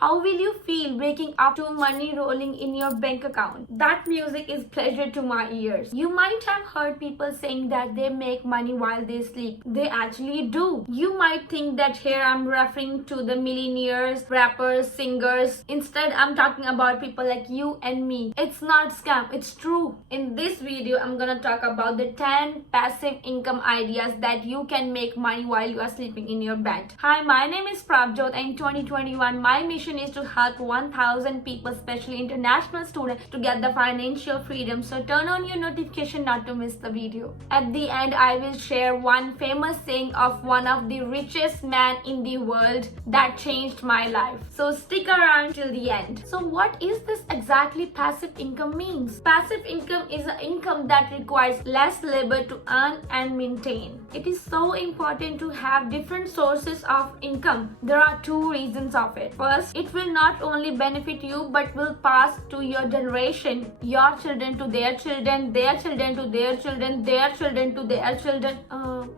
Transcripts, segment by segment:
How will you feel waking up to money rolling in your bank account? That music is pleasure to my ears. You might have heard people saying that they make money while they sleep. They actually do. You might think that here I'm referring to the millionaires, rappers, singers. Instead, I'm talking about people like you and me. It's not scam, it's true. In this video, I'm gonna talk about the 10 passive income ideas that you can make money while you are sleeping in your bed. Hi, my name is Prabjot, and in 2021, my mission is to help 1,000 people, especially international students, to get the financial freedom. So turn on your notification not to miss the video. At the end, I will share one famous saying of one of the richest men in the world that changed my life. So stick around till the end. So what is this exactly passive income means? Passive income is an income that requires less labor to earn and maintain. It is so important to have different sources of income. There are two reasons of it. First, it will not only benefit you but will pass to your generation, your children to their children, their children to their children, their children to their children.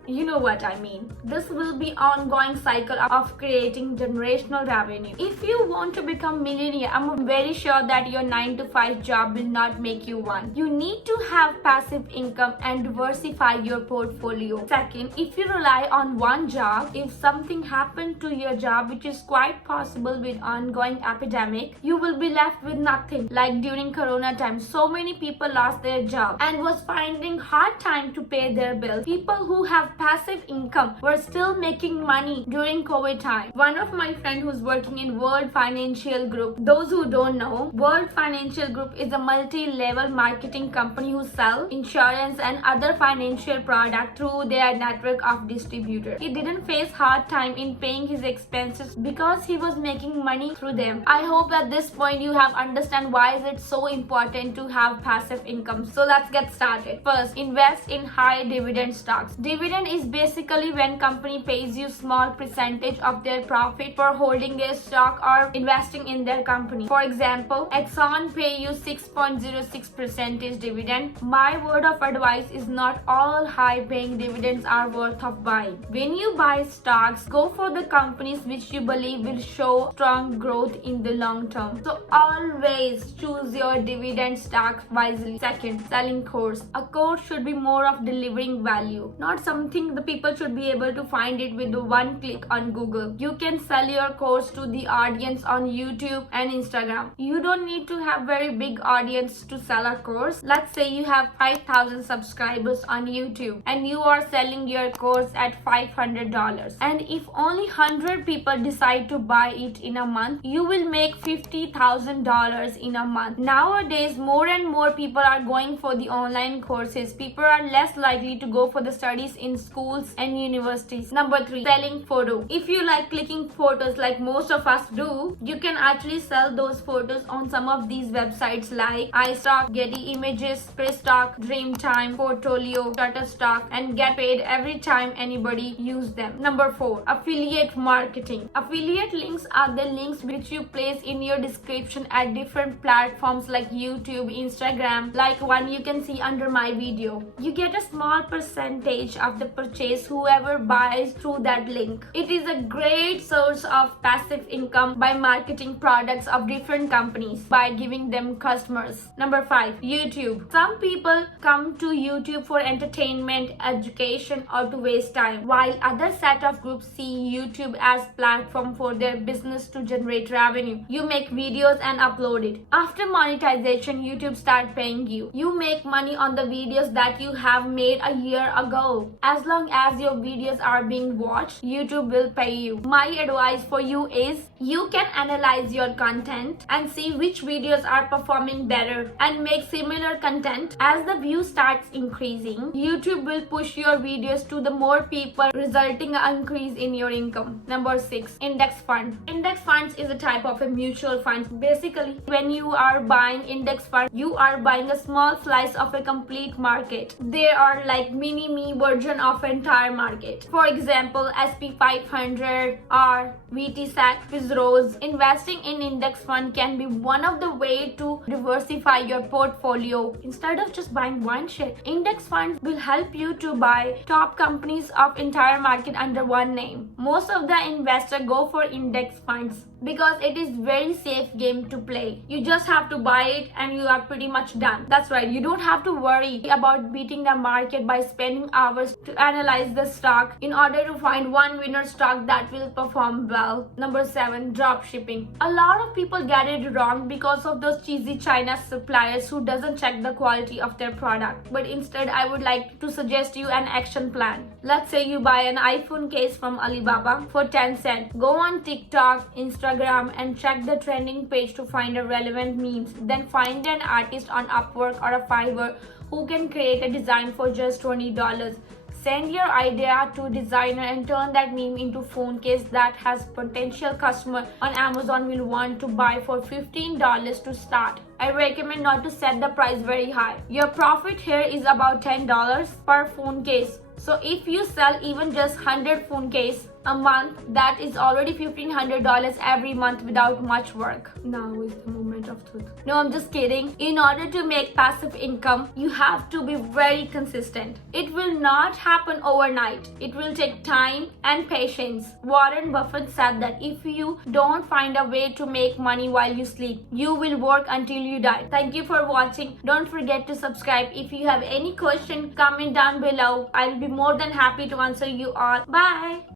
You know what I mean. This will be ongoing cycle of creating generational revenue. If you want to become millionaire, I'm very sure that your 9 to 5 job will not make you one. You need to have passive income and diversify your portfolio. Second, if you rely on one job, if something happened to your job, which is quite possible with ongoing epidemic, you will be left with nothing. Like during Corona time, so many people lost their job and was finding hard time to pay their bills. People who have passive income were still making money during COVID time. One of my friend who's working in World Financial Group. Those who don't know, World Financial Group is a multi-level marketing company who sell insurance and other financial products through their network of distributors. He didn't face hard time in paying his expenses because he was making money through them. I hope at this point you have understand why is it so important to have passive income. So let's get started. First, invest in high dividend stocks. Dividend is basically when company pays you small percentage of their profit for holding a stock or investing in their company. For example, Exxon pay you 6.06% dividend. My word of advice is not all high paying dividends are worth of buying. When you buy stocks, go for the companies which you believe will show strong growth in the long term. So always choose your dividend stocks wisely. Second, selling course. A course should be more of delivering value, not something the people should be able to find it with one click on Google. You can sell your course to the audience on YouTube and Instagram. You don't need to have very big audience to sell a course. Let's say you have 5,000 subscribers on YouTube and you are selling your course at $500. And if only 100 people decide to buy it in a month, you will make $50,000 in a month. Nowadays, more and more people are going for the online courses. People are less likely to go for the studies in schools and universities. Number 3, selling photo. If you like clicking photos like most of us do, you can actually sell those photos on some of these websites like iStock, Getty Images, Presstock, Dreamtime, Portfolio, Shutterstock, and get paid every time anybody use them. Number 4, affiliate marketing. Affiliate links are the links which you place in your description at different platforms like YouTube, Instagram, like one you can see under my video. You get a small percentage of the purchase whoever buys through that link. It is a great source of passive income by marketing products of different companies by giving them customers. Number 5, YouTube. Some people come to YouTube for entertainment, education, or to waste time, while other set of groups see YouTube as platform for their business to generate revenue. You make videos and upload it. After monetization, YouTube start paying you. You make money on the videos that you have made a year ago. As long as your videos are being watched, YouTube will pay you. My advice for you is you can analyze your content and see which videos are performing better and make similar content. As the view starts increasing, YouTube will push your videos to the more people, resulting in an increase in your income. Number 6, index fund. Index funds is a type of a mutual fund. Basically, when you are buying index fund, you are buying a small slice of a complete market. They are like mini-me version of entire market. For example, SP 500 or VTSAC, Rose. Investing in index fund can be one of the way to diversify your portfolio. Instead of just buying one share, index funds will help you to buy top companies of entire market under one name. Most of the investors go for index funds because it is very safe game to play. You just have to buy it and you are pretty much done. That's right, you don't have to worry about beating the market by spending hours to analyze the stock in order to find one winner stock that will perform well. Number 7, drop shipping. A lot of people get it wrong because of those cheesy China suppliers who doesn't check the quality of their product. But instead, I would like to suggest you an action plan. Let's say you buy an iPhone case from Alibaba for 10 cents. Go on TikTok, Instagram and check the trending page to find a relevant memes. Then find an artist on Upwork or a Fiverr who can create a design for just $20. Send your idea to a designer and turn that meme into phone case that has potential customer on Amazon will want to buy for $15 to start. I recommend not to set the price very high. Your profit here is about $10 per phone case. So if you sell even just 100 phone case a month, that is already $1,500 every month without much work. Now is the moment of truth. No, I'm just kidding. In order to make passive income, you have to be very consistent. It will not happen overnight. It will take time and patience. Warren Buffett said that if you don't find a way to make money while you sleep, you will work until you die. Thank you for watching. Don't forget to subscribe. If you have any question, comment down below. I'll be more than happy to answer you all. Bye.